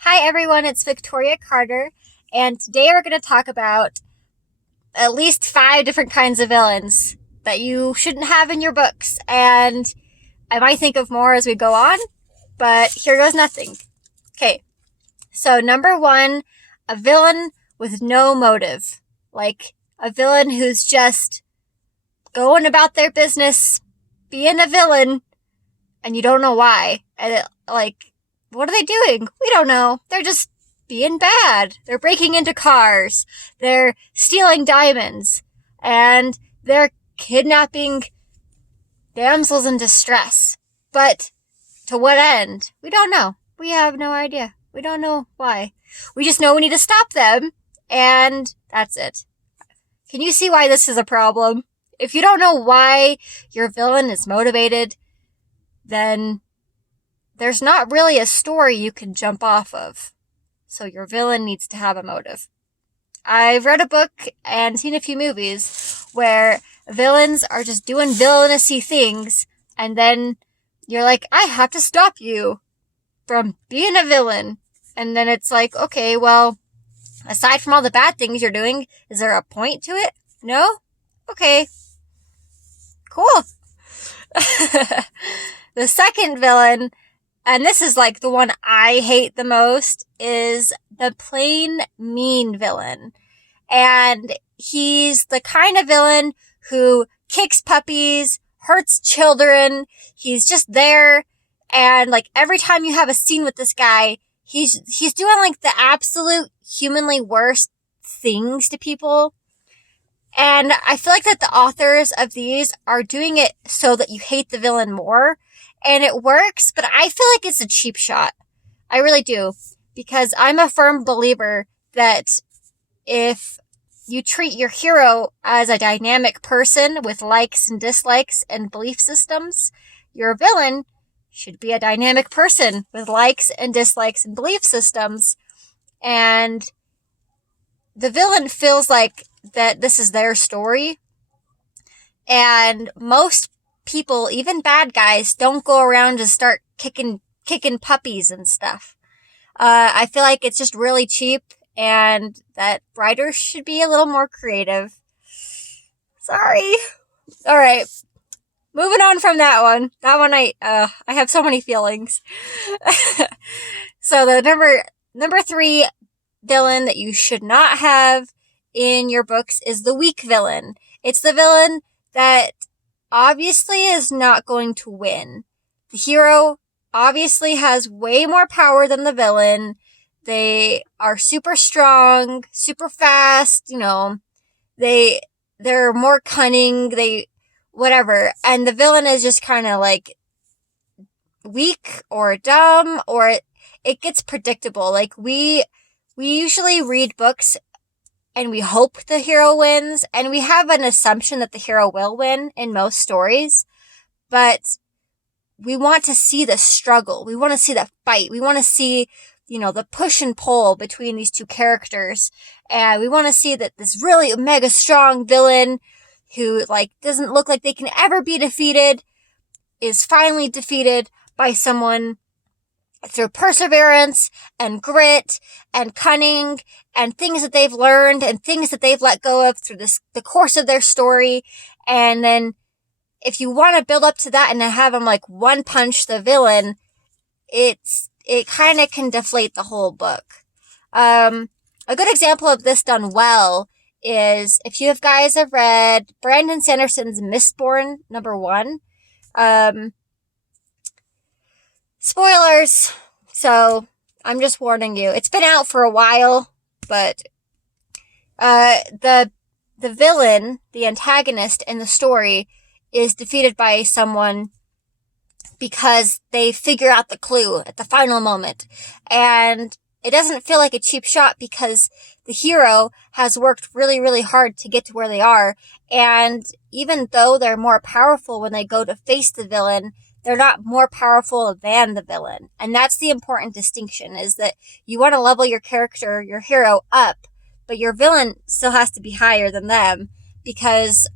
Hi everyone, it's Victoria Carter, and today we're going to talk about at least 5 different kinds of villains that you shouldn't have in your books, and I might think of more as we go on, but here goes nothing. Okay, so number 1, a villain with no motive. Like, a villain who's just going about their business, being a villain, and you don't know why. And what are they doing? We don't know. They're just being bad. They're breaking into cars. They're stealing diamonds. And they're kidnapping damsels in distress. But to what end? We don't know. We have no idea. We don't know why. We just know we need to stop them. And that's it. Can you see why this is a problem? If you don't know why your villain is motivated, then there's not really a story you can jump off of. So your villain needs to have a motive. I've read a book and seen a few movies where villains are just doing villainousy things, and then you're like, I have to stop you from being a villain. And then it's like, okay, well, aside from all the bad things you're doing, is there a point to it? No? Okay. Cool. The second villain, and this is like the one I hate the most, is the plain mean villain. And he's the kind of villain who kicks puppies, hurts children. He's just there. And like every time you have a scene with this guy, he's doing like the absolute humanly worst things to people. And I feel like that the authors of these are doing it so that you hate the villain more. And it works, but I feel like it's a cheap shot. I really do. Because I'm a firm believer that if you treat your hero as a dynamic person with likes and dislikes and belief systems, your villain should be a dynamic person with likes and dislikes and belief systems. And the villain feels like that this is their story. And most people, even bad guys, don't go around and start kicking puppies and stuff. I feel like it's just really cheap, and that writers should be a little more creative. Sorry. All right. Moving on from that one. That one I have so many feelings. So the number 3 villain that you should not have in your books is the weak villain. It's the villain that obviously is not going to win. The hero obviously has way more power than the villain. They are super strong, super fast, they're more cunning, whatever. And the villain is just kind of like weak or dumb, or it gets predictable. Like we usually read books and we hope the hero wins, and we have an assumption that the hero will win in most stories, but we want to see the struggle. We want to see the fight. We want to see, the push and pull between these two characters. And we want to see that this really mega strong villain who, doesn't look like they can ever be defeated is finally defeated by someone through perseverance and grit and cunning and things that they've learned and things that they've let go of through the course of their story. And then if you want to build up to that and then have them one punch the villain, it kind of can deflate the whole book. A good example of this done well is if you guys have read Brandon Sanderson's Mistborn #1. Spoilers. So I'm just warning you. It's been out for a while, but the villain, the antagonist in the story, is defeated by someone because they figure out the clue at the final moment. And it doesn't feel like a cheap shot because the hero has worked really, really hard to get to where they are. And even though they're more powerful when they go to face the villain, they're not more powerful than the villain. And that's the important distinction, is that you want to level your character, your hero, up, but your villain still has to be higher than them, because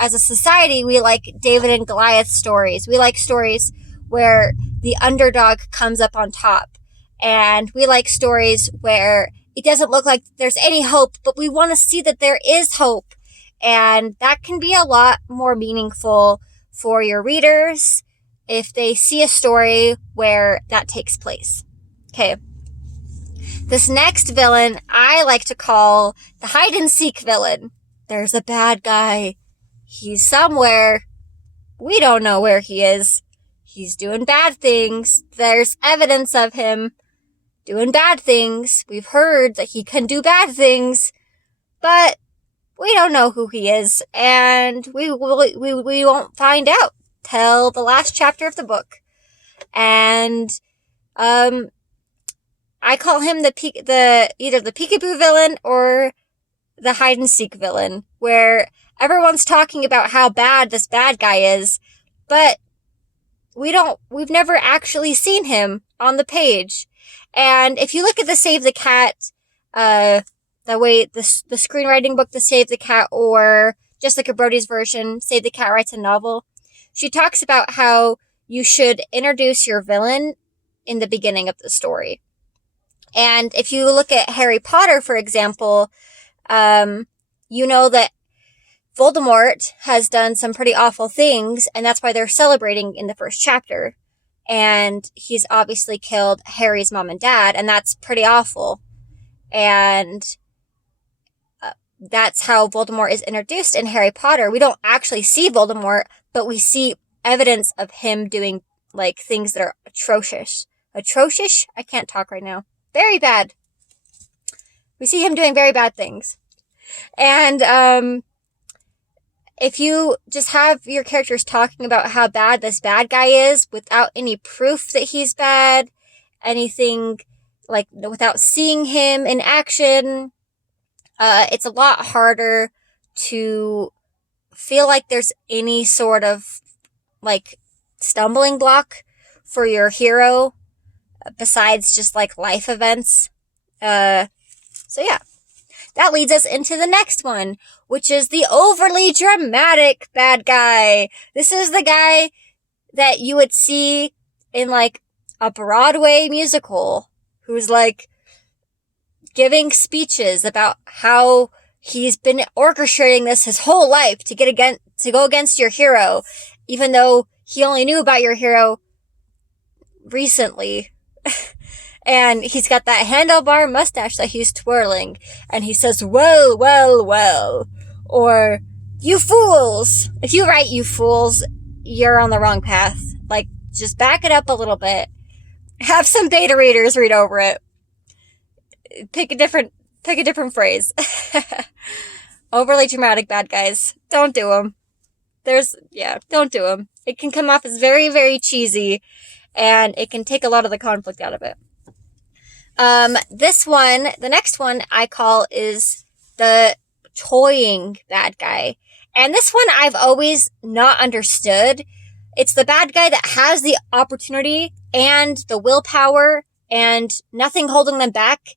as a society, we like David and Goliath stories. We like stories where the underdog comes up on top. And we like stories where it doesn't look like there's any hope, but we want to see that there is hope. And that can be a lot more meaningful for your readers if they see a story where that takes place. Okay. This next villain I like to call the hide and seek villain. There's a bad guy. He's somewhere. We don't know where he is. He's doing bad things. There's evidence of him doing bad things. We've heard that he can do bad things, but we don't know who he is, and we won't find out till the last chapter of the book. And I call him either the peekaboo villain or the hide and seek villain, where everyone's talking about how bad this bad guy is, but we've never actually seen him on the page. And if you look at the Save the Cat, the screenwriting book, The Save the Cat, or Jessica Brody's version, Save the Cat Writes a Novel, she talks about how you should introduce your villain in the beginning of the story. And if you look at Harry Potter, for example, you know that Voldemort has done some pretty awful things, and that's why they're celebrating in the first chapter. And he's obviously killed Harry's mom and dad, and that's pretty awful. And that's how Voldemort is introduced in Harry Potter. We don't actually see Voldemort, but we see evidence of him doing, like, things that are atrocious. Atrocious? I can't talk right now. Very bad. We see him doing very bad things. And, if you just have your characters talking about how bad this bad guy is without any proof that he's bad, anything, like, without seeing him in action, it's a lot harder to feel like there's any sort of, like, stumbling block for your hero besides just, like, life events. So yeah. That leads us into the next one, which is the overly dramatic bad guy. This is the guy that you would see in, like, a Broadway musical, who's, like, giving speeches about how he's been orchestrating this his whole life to go against your hero, even though he only knew about your hero recently. And he's got that handlebar mustache that he's twirling. And he says, well, well, well. Or, you fools. If you write you fools, you're on the wrong path. Like, just back it up a little bit. Have some beta readers read over it. Pick a different phrase. Overly dramatic bad guys. Don't do them. Don't do them. It can come off as very, very cheesy. And it can take a lot of the conflict out of it. The next one I call is the toying bad guy. And this one I've always not understood. It's the bad guy that has the opportunity and the willpower and nothing holding them back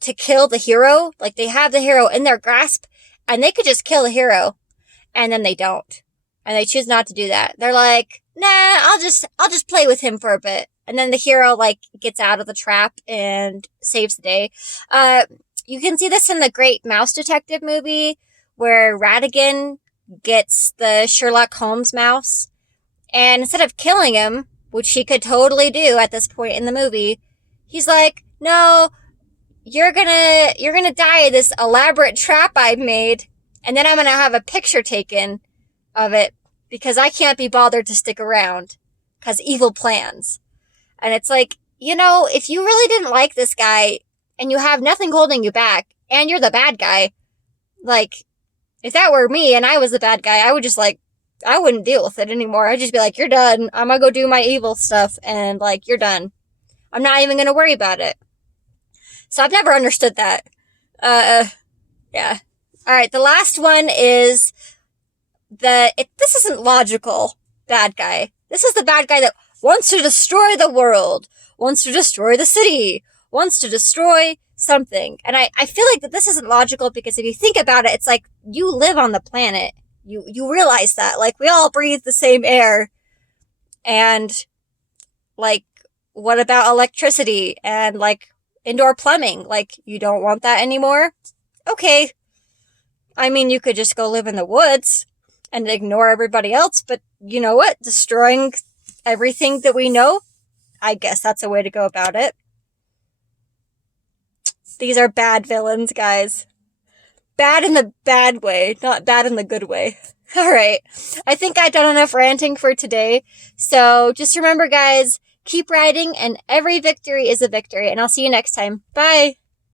to kill the hero. Like, they have the hero in their grasp and they could just kill the hero, and then they don't. And they choose not to do that. They're like, nah, I'll just play with him for a bit. And then the hero, like, gets out of the trap and saves the day. You can see this in the Great Mouse Detective movie, where Ratigan gets the Sherlock Holmes mouse. And instead of killing him, which he could totally do at this point in the movie, he's like, no, you're gonna die in this elaborate trap I've made. And then I'm gonna have a picture taken of it, because I can't be bothered to stick around. 'Cause evil plans. And it's like, if you really didn't like this guy and you have nothing holding you back and you're the bad guy, like, if that were me and I was the bad guy, I would just, like, I wouldn't deal with it anymore. I'd just be like, you're done. I'm gonna go do my evil stuff, and, like, you're done. I'm not even gonna worry about it. So I've never understood that. Yeah. Alright, the last one is this isn't logical bad guy. This is the bad guy that wants to destroy the world, wants to destroy the city, wants to destroy something. And I feel like that this isn't logical, because if you think about it, it's like, you live on the planet. You realize that. Like, we all breathe the same air. And, like, what about electricity and like indoor plumbing? Like, you don't want that anymore? Okay. I mean, you could just go live in the woods and ignore everybody else, but you know what? Destroying everything that we know? I guess that's a way to go about it. These are bad villains, guys. Bad in the bad way, not bad in the good way. Alright, I think I've done enough ranting for today. So just remember, guys, keep writing, and every victory is a victory. And I'll see you next time. Bye!